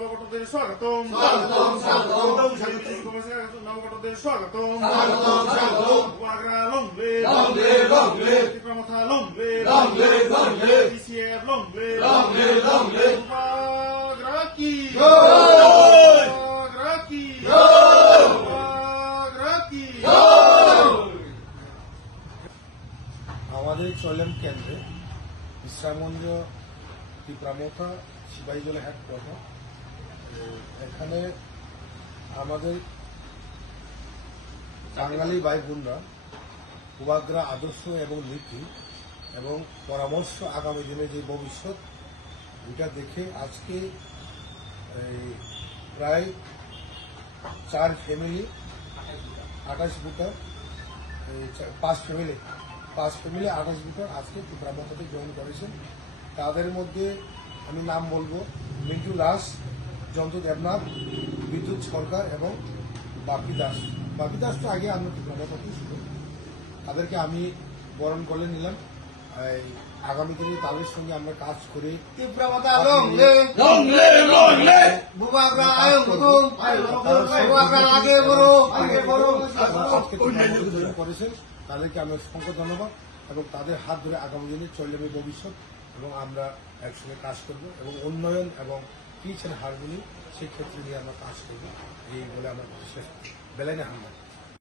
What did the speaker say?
নবগতদের স্বাগতম নবগতদের স্বাগতম আগ্রা লংলে ত্রিপুরা লংলে পিসিএফ লংলে আগ্রা কি আগ্রা কি আগ্রা কি। আমাদের চলেম কেন্দ্রে বিশ্রামমন্দির ত্রিপুরামথা সিপাহীজলা হেডকোয়ার্টার। এখানে আমাদের বাঙালি ভাই বোনরা পূর্বাগ্রা আদর্শ এবং নীতি এবং পরামর্শ আগামী দিনে যে ভবিষ্যৎ এটা দেখে আজকে প্রায় 4 ফ্যামিলি 28 ভোটার 5 ফ্যামিলি 28 ভোটার আজকে ত্রিপুরামথাতে জয়েন করেছেন। তাদের মধ্যে আমি নাম বলবো মিন্টু দাস, জন্তু দেবনাথ, বিদ্যুৎ সরকার এবং বাপি দাস। বাপি দাস তো আগে আমরা ত্রিপুরামথাতেই ছিল, তাদেরকে আমি বরণ করে নিলাম। আগামী দিনে তাদের সঙ্গে আমরা কাজ করে করেছেন তাদেরকে আমি অসংখ্য ধন্যবাদ এবং তাদের হাত ধরে আগামী দিনে চলবে ভবিষ্যৎ এবং আমরা একসঙ্গে কাজ করব এবং উন্নয়ন এবং পিচ অ্যান্ড হারমোনি সেই ক্ষেত্রে নিয়ে আমরা কাজ করব এই বলে আমার শেষ বেলাইনে হামলা।